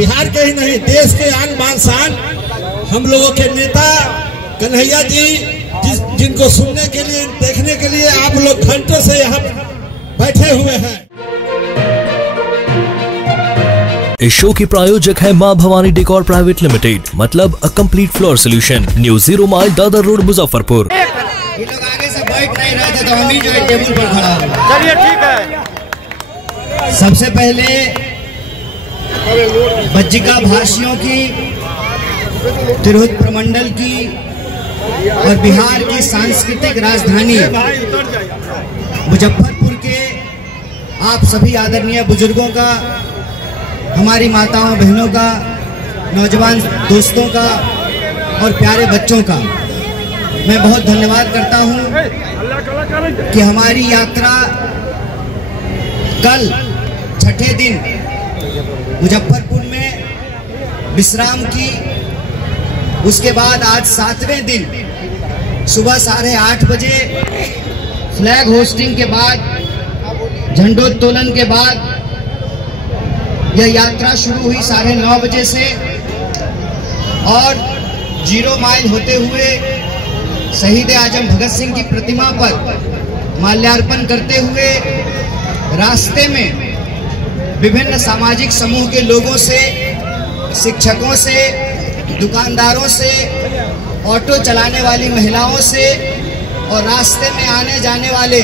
बिहार के ही नहीं देश के आन बान शान हम लोगों के नेता कन्हैया जी जिनको सुनने के लिए देखने के लिए आप लोग घंटों से यहाँ बैठे हुए हैं। इस शो की प्रायोजक है मां भवानी डेकोर प्राइवेट लिमिटेड, मतलब a complete floor solution, new 0 mile Dadar road Muzaffarpur. ये लोग आगे से बैठ नहीं रहे थे तो हम ही जो है टेबल पर खड़ा हो। चलिए ठीक है। सबसे पहले बज्जिका भाषियों की, तिरहुत प्रमंडल की और बिहार की सांस्कृतिक राजधानी मुजफ्फरपुर के आप सभी आदरणीय बुजुर्गों का, हमारी माताओं बहनों का, नौजवान दोस्तों का और प्यारे बच्चों का मैं बहुत धन्यवाद करता हूं कि हमारी यात्रा कल छठे दिन मुजफ्फरपुर में विश्राम की, उसके बाद आज 7वें दिन सुबह 8:30 बजे फ्लैग होस्टिंग के बाद, झंडोत्तोलन के बाद यह यात्रा शुरू हुई 9:30 बजे से और 0 माइल होते हुए शहीद आजम भगत सिंह की प्रतिमा पर माल्यार्पण करते हुए रास्ते में विभिन्न सामाजिक समूह के लोगों से, शिक्षकों से, दुकानदारों से, ऑटो चलाने वाली महिलाओं से और रास्ते में आने जाने वाले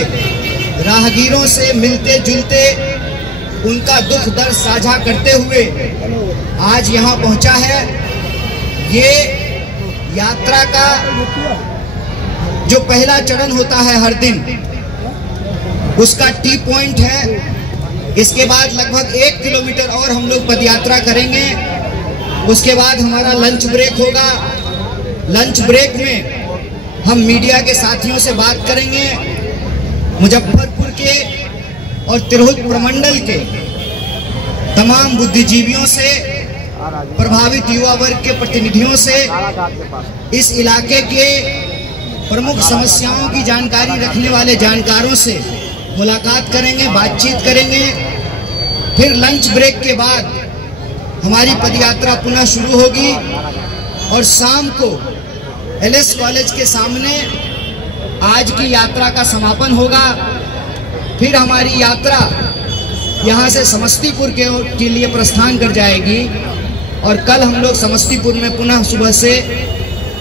राहगीरों से मिलते जुलते उनका दुख दर्द साझा करते हुए आज यहाँ पहुँचा है। ये यात्रा का जो पहला चरण होता है हर दिन, उसका टी पॉइंट है। इसके बाद लगभग 1 किलोमीटर और हम लोग पदयात्रा करेंगे। उसके बाद हमारा लंच ब्रेक होगा। लंच ब्रेक में हम मीडिया के साथियों से बात करेंगे। मुजफ्फरपुर के और तिरहुत प्रमंडल के तमाम बुद्धिजीवियों से, प्रभावित युवा वर्ग के प्रतिनिधियों से, इस इलाके के प्रमुख समस्याओं की जानकारी रखने वाले जानकारों से मुलाकात करेंगे, बातचीत करेंगे। फिर लंच ब्रेक के बाद हमारी पदयात्रा पुनः शुरू होगी और शाम को एलएस कॉलेज के सामने आज की यात्रा का समापन होगा। फिर हमारी यात्रा यहाँ से समस्तीपुर के लिए प्रस्थान कर जाएगी और कल हम लोग समस्तीपुर में पुनः सुबह से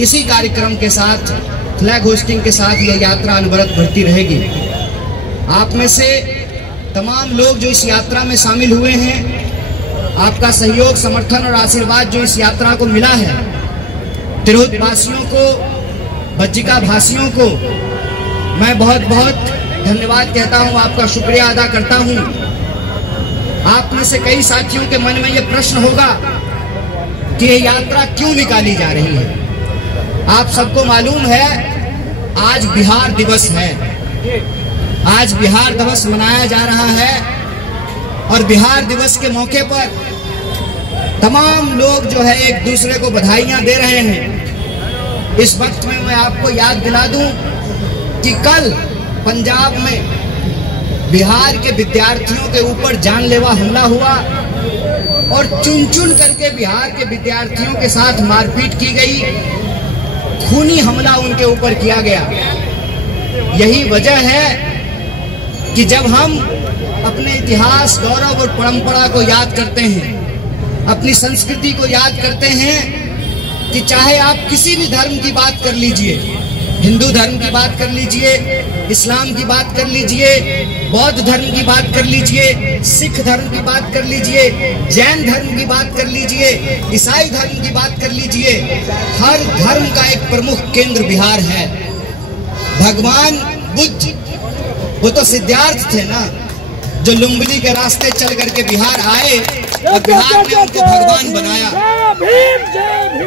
इसी कार्यक्रम के साथ, फ्लैग होस्टिंग के साथ यह यात्रा अनवरत बढ़ती रहेगी। आप में से तमाम लोग जो इस यात्रा में शामिल हुए हैं, आपका सहयोग, समर्थन और आशीर्वाद जो इस यात्रा को मिला है, तिरहुत वासियों को, बज्जिका भाषियों को मैं बहुत बहुत धन्यवाद कहता हूं, आपका शुक्रिया अदा करता हूं। आप में से कई साथियों के मन में ये प्रश्न होगा कि ये यात्रा क्यों निकाली जा रही है। आप सबको मालूम है आज बिहार दिवस है, आज बिहार दिवस मनाया जा रहा है और बिहार दिवस के मौके पर तमाम लोग जो है एक दूसरे को बधाइयां दे रहे हैं। इस वक्त में मैं आपको याद दिला दूं कि कल पंजाब में बिहार के विद्यार्थियों के ऊपर जानलेवा हमला हुआ और चुन चुन करके बिहार के विद्यार्थियों के साथ मारपीट की गई, खूनी हमला उनके ऊपर किया गया। यही वजह है कि जब हम अपने इतिहास, गौरव और परंपरा को याद करते हैं, अपनी संस्कृति को याद करते हैं, कि चाहे आप किसी भी धर्म की बात कर लीजिए, हिंदू धर्म की बात कर लीजिए, इस्लाम की बात कर लीजिए, बौद्ध धर्म की बात कर लीजिए, सिख धर्म की बात कर लीजिए, जैन धर्म की बात कर लीजिए, ईसाई धर्म की बात कर लीजिए, हर धर्म का एक प्रमुख केंद्र बिहार है। भगवान बुद्ध, वो तो सिद्धार्थ थे ना, जो लुम्बिनी के रास्ते चल करके बिहार आए और बिहार ने उनको भगवान बनाया।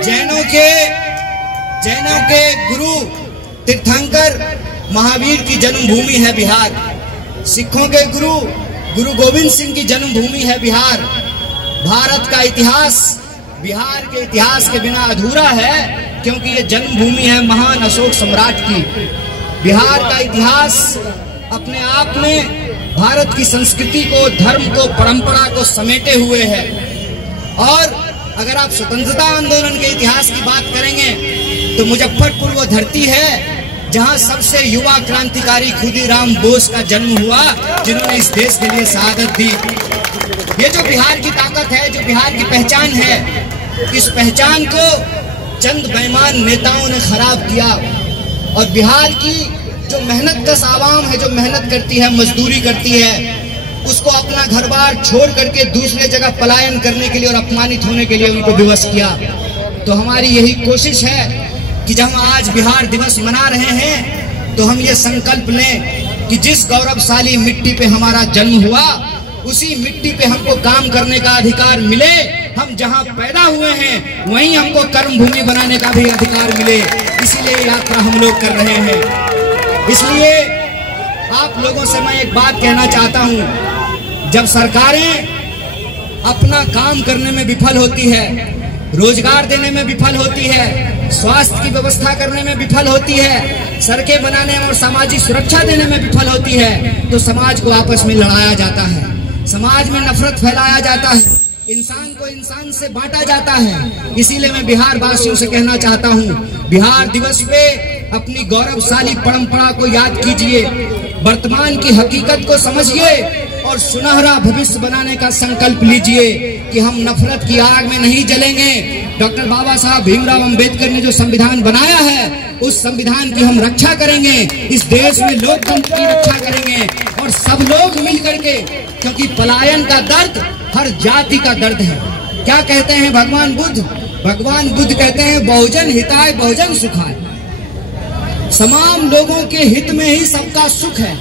जैनों के गुरु तीर्थंकर महावीर की जन्मभूमि है बिहार। सिखों के गुरु गोविंद सिंह की जन्मभूमि है बिहार। भारत का इतिहास बिहार के इतिहास के बिना अधूरा है, क्योंकि ये जन्मभूमि है महान अशोक सम्राट की। बिहार का इतिहास अपने आप में भारत की संस्कृति को, धर्म को, परंपरा को समेटे हुए है और अगर आप स्वतंत्रता आंदोलन के इतिहास की बात करेंगे तो मुजफ्फरपुर वो धरती है जहां सबसे युवा क्रांतिकारी खुदीराम बोस का जन्म हुआ, जिन्होंने इस देश के लिए शहादत दी। ये जो बिहार की ताकत है, जो बिहार की पहचान है, इस पहचान को चंद बेईमान नेताओं ने खराब किया। और बिहार की जो मेहनत कश आवाम है, जो मेहनत करती है, मजदूरी करती है, उसको अपना घर बार छोड़ करके दूसरे जगह पलायन करने के लिए और अपमानित होने के लिए उनको विवश किया। तो हमारी यही कोशिश है कि जब हम आज बिहार दिवस मना रहे हैं तो हम ये संकल्प लें कि जिस गौरवशाली मिट्टी पे हमारा जन्म हुआ, उसी मिट्टी पे हमको काम करने का अधिकार मिले। हम जहां पैदा हुए हैं वहीं हमको कर्म भूमि बनाने का भी अधिकार मिले। इसीलिए यात्रा हम लोग कर रहे हैं। इसलिए आप लोगों से मैं एक बात कहना चाहता हूं, जब सरकारें अपना काम करने में विफल होती है, रोजगार देने में विफल होती है, स्वास्थ्य की व्यवस्था करने में विफल होती है, सड़कें बनाने और सामाजिक सुरक्षा देने में विफल होती है, तो समाज को आपस में लड़ाया जाता है, समाज में नफरत फैलाया जाता है, इंसान को इंसान से बांटा जाता है। इसीलिए मैं बिहार वासियों से कहना चाहता हूं, बिहार दिवस पे अपनी गौरवशाली परंपरा को याद कीजिए, वर्तमान की हकीकत को समझिए और सुनहरा भविष्य बनाने का संकल्प लीजिए कि हम नफरत की आग में नहीं जलेंगे। डॉक्टर बाबा साहब भीमराव अंबेडकर ने जो संविधान बनाया है, उस संविधान की हम रक्षा करेंगे। इस देश में लोकतंत्र की रक्षा करेंगे और सब लोग मिल करके, क्योंकि पलायन का दर्द हर जाति का दर्द है। क्या कहते हैं भगवान बुद्ध? भगवान बुद्ध कहते हैं बहुजन हिताय बहुजन सुखाय। तमाम लोगों के हित में ही सबका सुख है।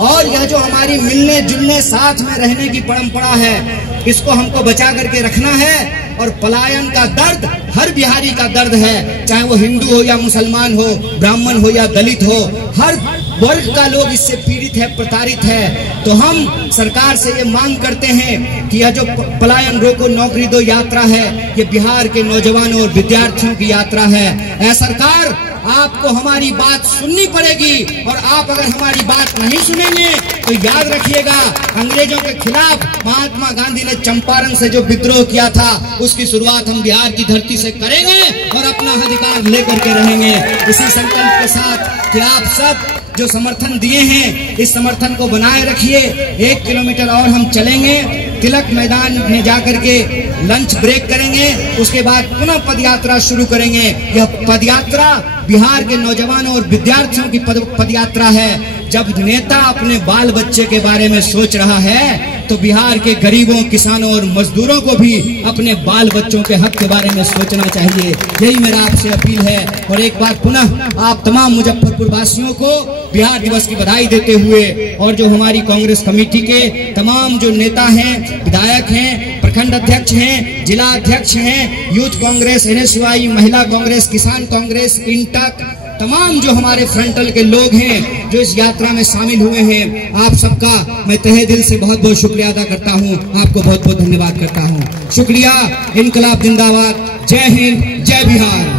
और यह जो हमारी मिलने जुलने साथ में रहने की परंपरा है, इसको हमको बचा करके रखना है। और पलायन का दर्द हर बिहारी का दर्द है, चाहे वो हिंदू हो या मुसलमान हो, ब्राह्मण हो या दलित हो, हर वर्ग का लोग इससे पीड़ित है, प्रताड़ित है। तो हम सरकार से ये मांग करते हैं कि यह जो पलायन रोको नौकरी दो यात्रा है, ये बिहार के नौजवानों और विद्यार्थियों की यात्रा है। ऐ सरकार, आपको हमारी बात सुननी पड़ेगी और आप अगर हमारी बात नहीं सुनेंगे तो याद रखिएगा, अंग्रेजों के खिलाफ महात्मा गांधी ने चंपारण से जो विद्रोह किया था, उसकी शुरुआत हम बिहार की धरती से करेंगे और अपना अधिकार लेकर के रहेंगे। इसी संकल्प के साथ कि आप सब जो समर्थन दिए हैं, इस समर्थन को बनाए रखिए। 1 किलोमीटर और हम चलेंगे, तिलक मैदान में जाकर के लंच ब्रेक करेंगे, उसके बाद पुनः पदयात्रा शुरू करेंगे। यह पदयात्रा बिहार के नौजवानों और विद्यार्थियों की पदयात्रा है। जब नेता अपने बाल बच्चे के बारे में सोच रहा है, तो बिहार के गरीबों, किसानों और मजदूरों को भी अपने बाल बच्चों के हक के बारे में सोचना चाहिए। यही मेरा आपसे अपील है। और एक बार पुनः आप तमाम मुजफ्फरपुर वासियों को बिहार दिवस की बधाई देते हुए, और जो हमारी कांग्रेस कमेटी के तमाम जो नेता हैं, विधायक हैं, प्रखंड अध्यक्ष हैं, जिला अध्यक्ष हैं, यूथ कांग्रेस, NSY, महिला कांग्रेस, किसान कांग्रेस, इंटक, तमाम जो हमारे फ्रंटल के लोग हैं जो इस यात्रा में शामिल हुए हैं, आप सबका मैं तहे दिल से बहुत बहुत शुक्रिया अदा करता हूं। आपको बहुत बहुत धन्यवाद करता हूं। शुक्रिया। इनकलाब जिंदाबाद। जय हिंद, जय बिहार।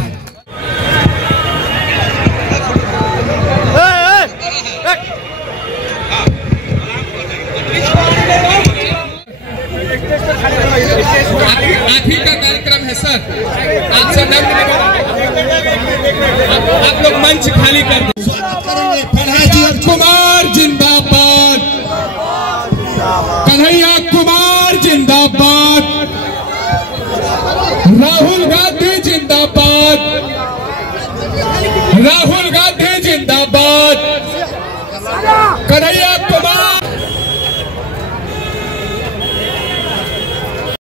आप ही का कार्यक्रम है सर, आप सब आप लोग मंच खाली कर दें। कन्हैया कुमार जिंदाबाद, कन्हैया कुमार जिंदाबाद, राहुल गांधी जिंदाबाद, राहुल